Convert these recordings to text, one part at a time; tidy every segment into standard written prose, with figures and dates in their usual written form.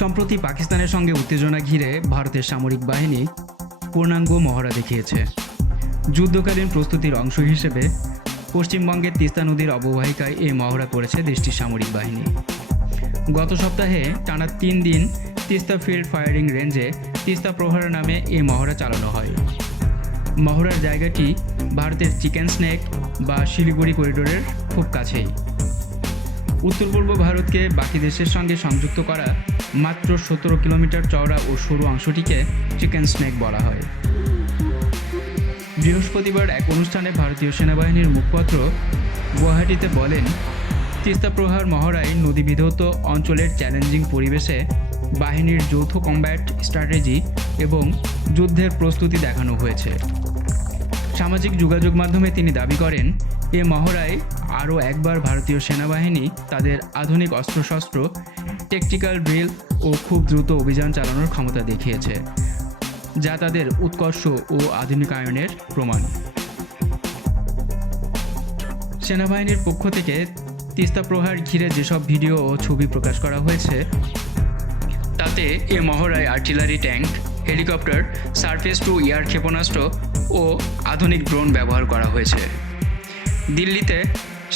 সম্প্রতি পাকিস্তানের সঙ্গে উত্তেজনা ঘিরে ভারতের সামরিক বাহিনী পূর্ণাঙ্গ মহড়া দেখিয়েছে। যুদ্ধকালীন প্রস্তুতির অংশ হিসেবে পশ্চিমবঙ্গের তিস্তা নদীর অববাহিকায় এই মহড়া করেছে দেশটির সামরিক বাহিনী। গত সপ্তাহে টানা 3 দিন তিস্তা ফিল্ড ফায়ারিং রেঞ্জে তিস্তা প্রহার নামে এই মহড়া চালানো হয়। মহড়ার জায়গাটি ভারতের চিকেন স্নেক বা শিলিগুড়ি করিডোরের খুব কাছেই। উত্তর পূর্ব ভারতকে বাকি দেশের সঙ্গে সংযুক্ত করা মাত্র 17 কিলোমিটার চওড়া ও সরু অংশটিকে চিকেন স্নেক বলা হয়। বৃহস্পতিবার এক অনুষ্ঠানে ভারতীয় সেনাবাহিনীর মুখপাত্র গুয়াহাটিতে বলেন, তিস্তা প্রহার মহড়ায় নদীবিধৌত অঞ্চলের চ্যালেঞ্জিং পরিবেশে বাহিনীর যৌথ কম্ব্যাট স্ট্র্যাটেজি এবং যুদ্ধের প্রস্তুতি দেখানো হয়েছে। সামাজিক যোগাযোগ মাধ্যমে তিনি দাবি করেন, এ মহড়ায় আরও একবার ভারতীয় সেনাবাহিনী তাদের আধুনিক অস্ত্রশস্ত্র, ট্যাকটিক্যাল ড্রিল ও খুব দ্রুত অভিযান চালানোর ক্ষমতা দেখিয়েছে, যা তাদের উৎকর্ষ ও আধুনিকায়নের প্রমাণ। সেনাবাহিনীর পক্ষ থেকে তিস্তা প্রহার ঘিরে যেসব ভিডিও ও ছবি প্রকাশ করা হয়েছে তাতে এ মহড়ায় artillery tank, helicopter, surface two air ক্ষেপণাস্ত্র ও আধুনিক ড্রোন ব্যবহার করা হয়েছে। দিল্লিতে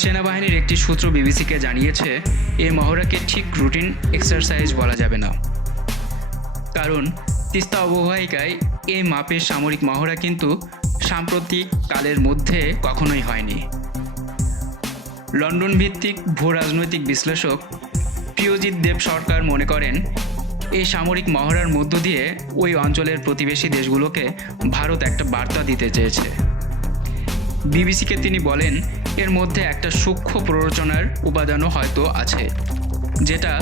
সেনাবাহিনীর একটি সূত্র বিবিসিকে জানিয়েছে, এই মহড়াকে ঠিক রুটিন এক্সারসাইজ বলা যাবে না, কারণ তিস্তা অববাহিকায় এই মাপের সামরিক মহড়া কিন্তু সাম্প্রতিক কালের মধ্যে কখনোই হয়নি। লন্ডন ভিত্তিক ভূ রাজনৈতিক বিশ্লেষক প্রিয়জিৎ দেব সরকার মনে করেন, এই সামরিক মহড়ার মধ্য দিয়ে ওই অঞ্চলের প্রতিবেশী দেশগুলোকে ভারত একটা বার্তা দিতে চেয়েছে। বিবিসিকে তিনি বলেন, এর মধ্যে একটা সূক্ষ্ম প্ররোচনার উপাদানও হয়তো আছে, যেটা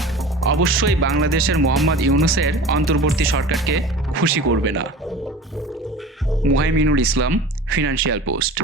অবশ্যই বাংলাদেশের মোহাম্মদ ইউনূসের অন্তর্বর্তী সরকারকে খুশি করবে না। মুহাইমিনুল ইসলাম, ফিনান্সিয়াল পোস্ট।